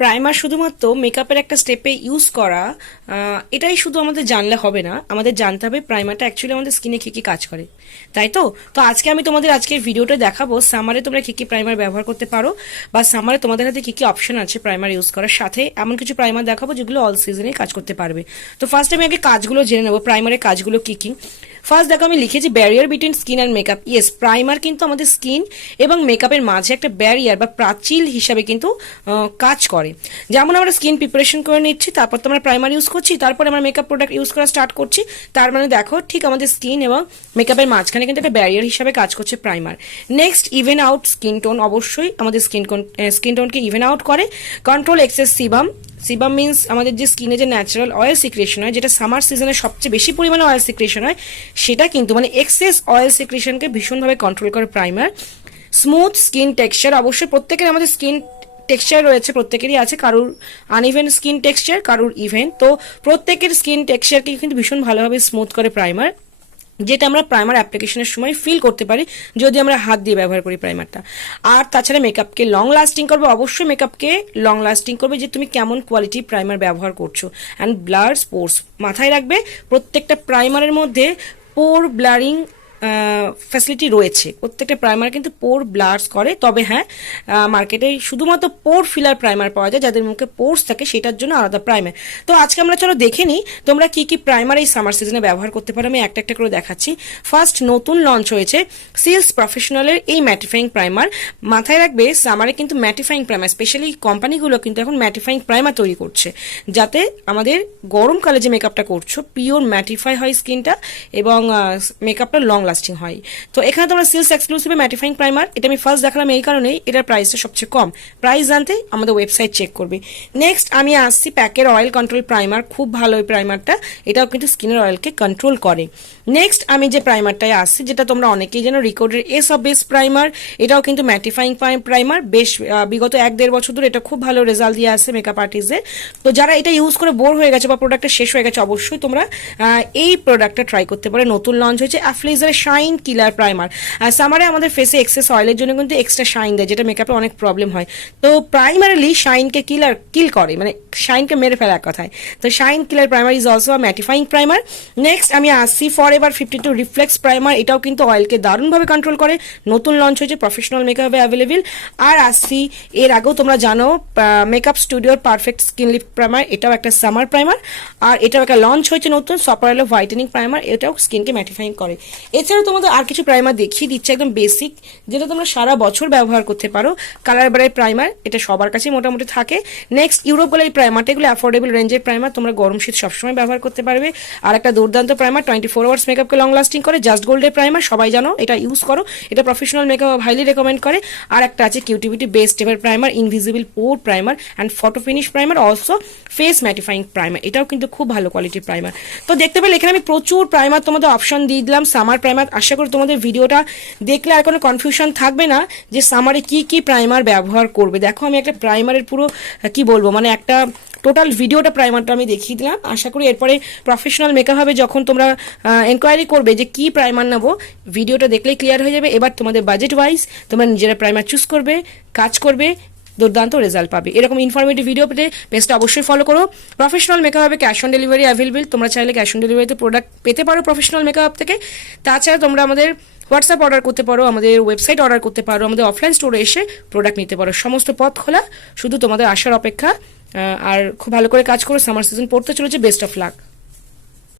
Primer শুধুমাত্র মেকআপের একটা স্টেপে ইউজ করা, এটাই শুধু আমাদের জানলে হবে না, আমাদের জানতে হবে প্রাইমারটা অ্যাকচুয়ালি আমাদের স্কিনে কী কী কাজ করে, তাই তো। তো আজকে আমি তোমাদের আজকের ভিডিওটা দেখাবো সামারে তোমরা কী কী প্রাইমার ব্যবহার করতে পারো, বা সামারে তোমাদের হাতে কী কী অপশন আছে প্রাইমার ইউজ করার সাথে। এমন কিছু প্রাইমার দেখাবো যেগুলো অল সিজনে কাজ করতে পারবে। তো ফার্স্ট আমি আগে কাজগুলো জেনে নেবো, প্রাইমারের কাজগুলো কী কী। ফার্স্ট দেখো আমি লিখেছি barrier between skin and makeup. Yes, primer কিন্তু আমাদের স্কিন এবং মেকআপের মাঝে একটা ব্যারিয়ার বা প্রাচীর হিসাবে কিন্তু কাজ করে। যেমন আমরা স্কিন প্রিপারেশন করে নিচ্ছি, তারপর তো আমরা প্রাইমার ইউজ করছি, তারপরে আমরা মেকআপ প্রোডাক্ট ইউজ করা স্টার্ট করছি। তার মানে দেখো ঠিক আমাদের স্কিন এবং মেকআপের মাঝখানে কিন্তু একটা ব্যারিয়ার হিসাবে কাজ করছে primer. Next, even out skin tone. অবশ্যই আমাদের স্কিন টোনকে ইভেন আউট করে। Control excess sebum. Sebum means আমাদের যে স্কিনে যে ন্যাচারাল অয়েল সিক্রেশন হয়, যেটা সামার সিজনে সবচেয়ে বেশি পরিমাণে অয়েল সিক্রেশন হয়, সেটা কিন্তু মানে এক্সেস অয়েল সিক্রেশনকে ভীষণভাবে কন্ট্রোল করে প্রাইমার। Smooth skin texture. অবশ্যই প্রত্যেকের আমাদের স্কিন টেক্সচার রয়েছে, প্রত্যেকেরই আছে, কারুর আনইভেন স্কিন টেক্সচার, কারুর ইভেন। তো প্রত্যেকের স্কিন টেক্সচারকে কিন্তু ভীষণ ভালোভাবে স্মুথ করে প্রাইমার, যেটা আমরা প্রাইমার অ্যাপ্লিকেশনের সময় ফিল করতে পারি যদি আমরা হাত দিয়ে ব্যবহার করি প্রাইমারটা। আর তাছাড়া মেকআপকে লং লাস্টিং করবে। অবশ্যই মেকআপকে লং লাস্টিং করবে যে তুমি কেমন কোয়ালিটি প্রাইমার ব্যবহার করছো। অ্যান্ড ব্লার স্পোর্স মাথায় রাখবে, প্রত্যেকটা প্রাইমারের মধ্যে পোর ব্লারিং ফ্যাসিলিটি রয়েছে। প্রত্যেকটা প্রাইমার কিন্তু পোর ব্লার্স করে। তবে হ্যাঁ, মার্কেটে শুধুমাত্র পোর ফিলার প্রাইমার পাওয়া যায়, যাদের মুখে পোর্স থাকে সেটার জন্য আলাদা প্রাইমার। তো আজকে আমরা চলো দেখে নিই তোমরা কি কি প্রাইমার এই সামার সিজনে ব্যবহার করতে পারো। আমি একটা একটা করে দেখাচ্ছি। ফার্স্ট, নতুন লঞ্চ হয়েছে সিলস প্রফেশনালের এই ম্যাটিফাইং প্রাইমার। মাথায় রাখবে সামারে কিন্তু ম্যাটিফাইং প্রাইমার, স্পেশালি কোম্পানিগুলো কিন্তু এখন ম্যাটিফাইং প্রাইমার তৈরি করছে, যাতে আমাদের গরমকালে যে মেকআপটা করছো পিওর ম্যাটিফাই হয় স্কিনটা এবং মেকআপটা লং লাস্টিং হয়। তো এখানে তোমরা সিলস এক্সক্লুসিভ ম্যাটিফাইং প্রাইমার, এটা আমি ফার্স্ট দেখালাম এই কারণেই, এটার প্রাইসটা সবচেয়ে কম। প্রাইস জানতে আমাদের ওয়েবসাইট চেক করবে। নেক্সট আমি আসছি প্যাকের অয়েল কন্ট্রোল প্রাইমার। খুব ভালো এই প্রাইমারটা, এটাও কিন্তু স্কিনের অয়েলকে কন্ট্রোল করে। নেক্সট আমি যে প্রাইমারটায় আসছি, যেটা তোমরা অনেকেই জানো, রিকর্ডের এস অফ বেস প্রাইমার। এটাও কিন্তু ম্যাটিফাইং প্রাইমার। বেশ বিগত 1-1.5 বছর ধরে এটা খুব ভালো রেজাল্ট দিয়ে আসছে মেকআপ আর্টিস্টদের। তো যারা এটা ইউজ করে বোর হয়ে গেছে বা প্রোডাক্টটা শেষ হয়ে গেছে, অবশ্যই তোমরা এই প্রোডাক্টটা ট্রাই করতে পারো। নতুন লঞ্চ হয়েছে অ্যাফ্লেজারের শাইন কিলার প্রাইমার। সামারে আমাদের ফেসে এক্সেস অয়েলের জন্য কিন্তু এক্সট্রা শাইন দেয়, যেটা মেকআপে অনেক প্রবলেম হয়। তো প্রাইমারিলি শাইনকে কিল করে, মানে শাইনকে মেরে ফেলা এক কথায়। তো shine killer primer is also mattifying primer. Next আমি আসছি ফরএভার 52 রিফ্লেক্স প্রাইমার। এটাও কিন্তু অয়েলকে দারুণভাবে কন্ট্রোল করে। নতুন লঞ্চ হয়েছে, প্রফেশনাল মেকআপে অ্যাভেলেবেল। আর আসছি, এর আগেও তোমরা জানো মেকআপ স্টুডিওর পারফেক্ট স্কিন লিফট প্রাইমার, এটাও একটা সামার প্রাইমার। আর এটাও একটা লঞ্চ হয়েছে নতুন সপারেলো হোয়াইটেনিং প্রাইমার, এটাও স্কিনকে ম্যাটিফাইং করে। এছাড়াও তোমাদের আর কিছু প্রাইমার দেখিয়ে দিচ্ছে একদম বেসিক, যেটা তোমরা সারা বছর ব্যবহার করতে পারো। কালার ব্রাইট প্রাইমার, এটা সবার কাছে মোটামুটি থাকে। নেক্সট, ইউরোপ বলে এই প্রাইমারটা, এগুলো অ্যাফোর্ডেবল রেঞ্জের প্রাইমার, তোমরা গরম শীত সবসময় ব্যবহার করতে পারবে। আর একটা দুর্দান্ত প্রাইমার 24 আওয়ার্স মেকআপকে লং লাস্টিং করে, জাস্ট গোল্ডের প্রাইমার, সবাই জানো, এটা ইউজ করো, এটা প্রফেশনাল মেকআপ হাইলি রেকমেন্ড করে। আর একটা আছে কিউটিভিটি best ever primer, invisible pore primer and photo finish primer, also face mattifying primer, এটাও কিন্তু খুব ভালো কোয়ালিটির প্রাইমার। তো দেখতে পেলে এখানে আমি প্রচুর প্রাইমার তোমাদের অপশন দিয়ে দিলাম সামার প্রাইমার। আশা করি তোমাদের ভিডিওটা দেখলে আর কোনো কনফিউশন থাকবে না যে সামারে কি কি প্রাইমার ব্যবহার করবে। দেখো আমি একটা প্রাইমারের পুরো কি বলবো, মানে একটা টোটাল ভিডিওটা প্রাইমারটা আমি দেখিয়ে দিলাম। আশা করি এরপরে প্রফেশনাল মেকআপ হবে, যখন তোমরা এনকোয়ারি করবে যে কি প্রাইমার নেবো, ভিডিওটা দেখলেই ক্লিয়ার হয়ে যাবে। এবার তোমাদের বাজেট ওয়াইজ তোমরা নিজেরা প্রাইমার চুজ করবে, কাজ করবে, দুর্দান্ত রেজাল্ট পাবে। এরকম ইনফরমেটিভ ভিডিও পেতে পেজটা অবশ্যই ফলো করো। প্রফেশনাল মেকআপ হবে, ক্যাশ অন ডেলিভারি অ্যাভেলেবেল, তোমরা চাইলে ক্যাশ অন ডেলিভারিতে প্রোডাক্ট পেতে পারো প্রফেশনাল মেকআপ থেকে। তাছাড়া তোমরা আমাদের হোয়াটসঅ্যাপ অর্ডার করতে পারো, আমাদের ওয়েবসাইট অর্ডার করতে পারো, আমাদের অফলাইন স্টোরে এসে প্রোডাক্ট নিতে পারো। সমস্ত পথ খোলা, শুধু তোমাদের আসার অপেক্ষা। আর খুব ভালো করে কাজ করো, সামার সিজন পড়তে চলেছে। Best of luck.